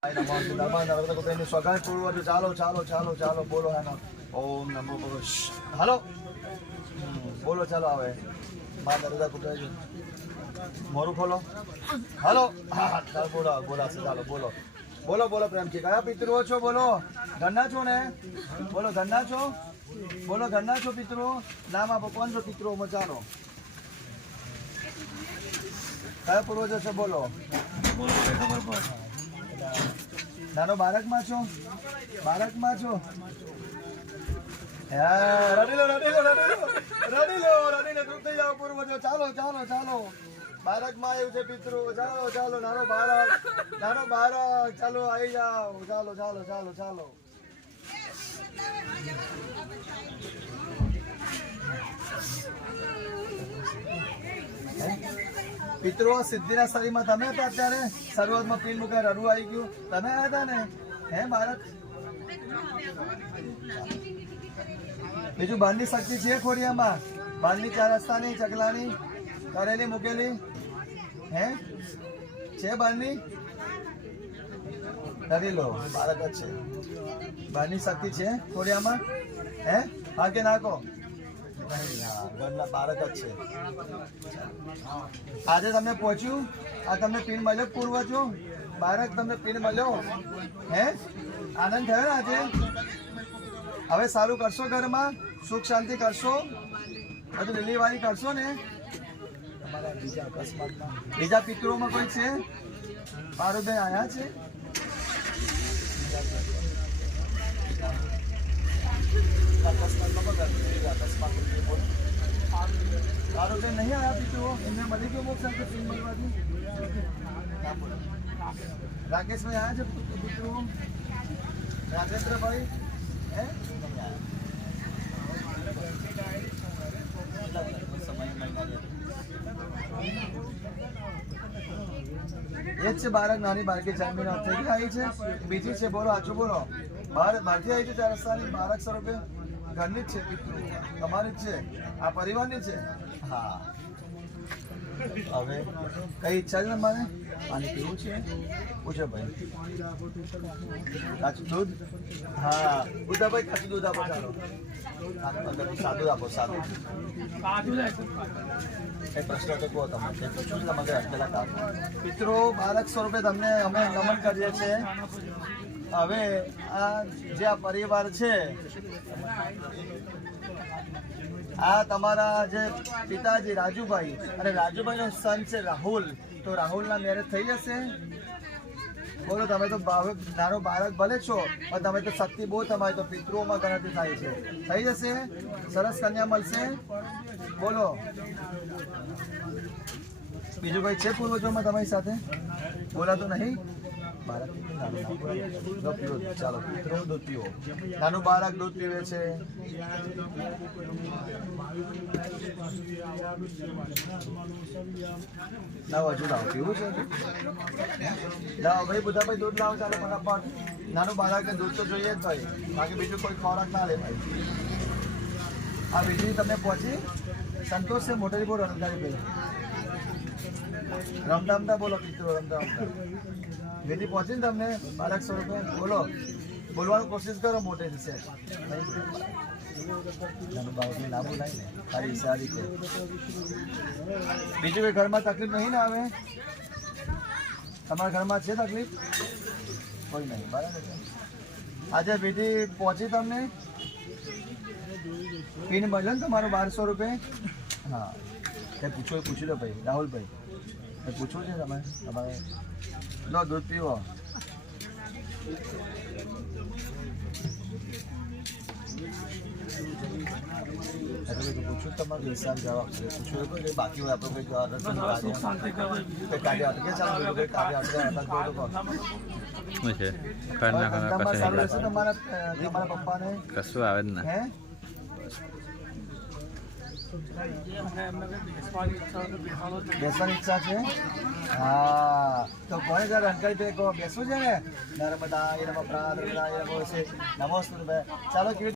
સ્વગાય પૂર્વજો ચાલો ચાલો ચાલો ચાલો બોલો એનો ઓમ નમો ભગવાન હાલો બોલો ચાલો આવે મા દાદા કુટાઈ મોરું ખોલો હાલો હા ચાલો બોલો બોલાશે ચાલો બોલો બોલો બોલો પ્રેમથી કયા પિતૃઓ છો બોલો ઘરના છો ને બોલો ઘરના છો બોલો ઘરના છો પિતૃઓ નામ આપો કોણ છો પિતૃઓમાં ચાલો કયા પૂર્વજો છો બોલો નાનો બાળકમાં છો બાળકમાં છો રડી લો ચૂપ થઈ જાઓ પૂર્વજો ચાલો ચાલો ચાલો બાળકમાં આવ્યું છે પિતૃ ચાલો ચાલો નાનો બાળક ચાલો આવી જાઓ ચાલો ચાલો ચાલો ચાલો પિતૃઓ સિદ્ધિના શરીરમાં તમે હતા અત્યારે શરૂઆતમાં પીન મુકાય રડવું આવી ગયું તમે આવ્યા હતા ને હે બાળક બીજું બહારની શક્તિ છે ખોડિયામાં બહારની ચાર રસ્તાની ચકલાની કરેલી મૂકેલી હે છે બહારની ડરી લો બાળક જ છે બહારની શક્તિ છે ખોડિયામાં હે હા કે નાખો ઘરના બાળક જ છે આજે તમને પહોંચ્યું આ તમને પીન મળ્યો પૂર્વજો બાળક તમને પીન મળ્યો હે આનંદ થયો ને આજે હવે સારું કરશો ઘરમાં સુખ શાંતિ કરશો બધું ડિલિવરી કરશો ને તમારા બીજા અકસ્માતમાં બીજા પિતૃઓમાં કોઈ છે મારું બેન આયા છે મારું બેન નહીં આવ્યા પિતૃઓ એમને મળી ગયો મોક્ષ પીન મળવાથી રાકેશભાઈ આવ્યા છે પિતૃઓ રાજેન્દ્રભાઈ હે એ જ છે બાળક નાની બાળકી જન્મીને થઈ ગઈ આવી છે બીજી છે બોલો આછું બોલો બહારથી આવી છે ચાર રસ્તાની બાળક સ્વરૂપે ઘરની જ છે પિતૃ તમારી જ છે આ પરિવારની છે હા હવે કઈ ઈચ્છા છે તમારે પાણી પીવું છે પૂછો ભાઈ કાચું દૂધ હા ઉદાભાઈ કાચું દૂધ આપો ચાલો સાદું આપો સાદું કઈ પ્રશ્ન તો કહો તમે પૂછું તમારે અટકેલા કામ પિતૃ બાળક સ્વરૂપે તમને અમે નમન કરીએ છીએ હવે આ જે આ પરિવાર છે આ તમારા જે પિતાજી રાજુભાઈ અને રાજુભાઈ નો સન છે રાહુલ તો રાહુલના મેરેજ થઈ જશે બોલો તમે તો નાનો બાળક ભલે છો પણ તમે તો શક્તિ બહુ તમારી તો પિતૃઓમાં ગણતરી થાય છે થઈ જશે સરસ કન્યા મળશે બોલો બીજું કઈ છે પૂર્વજોમાં તમારી સાથે બોલાતું નહીં બાળક ચાલો પિતૃઓ દૂધ પીવો નાનું બાળક દૂધ પીવે છે લાવો હજુ લાવો પીવું છે લાવો ભાઈ બધા ભાઈ દૂધ લાવો ચાલો ફટાફટ નાનું બાળકને દૂધ તો જોઈએ જ ભાઈ બાકી બીજું કોઈ ખોરાક ના લે ભાઈ આ વીજળી તમને પહોંચી સંતોષ છે મોટેરી બોલો રમદારી ભાઈ રમતા રમતા બોલો પિતૃ રમતા રમતા વિધિ પહોંચી ને તમને બાળક સ્વરૂપે બોલો બોલવાની કોશિશ કરો મોટે છે બાળકને ના બોલાય ને સારી સારી છે બીજું કોઈ ઘરમાં તકલીફ નહીં ને આવે તમારા ઘરમાં છે તકલીફ કોઈ નહીં બરાબર છે આજે વિધિ પહોંચી તમને પીન મળ્યો ને તમારું 1200 રૂપિયા હા એ પૂછી લો ભાઈ રાહુલભાઈ એ પૂછવું છે તમારે લો દૂધ પીવો પૂછું તમારે હિસાબ જવાબ છે પૂછવું બાકી હોય આપણે તમારા પપ્પાને કશું આવે જ ના હે બેસવાની ઈચ્છા છે હા તો કોને ઘર અંકલ કહો બેસવું છે ને નર્મદા નમો પ્રાણ નમો ચાલો કેવી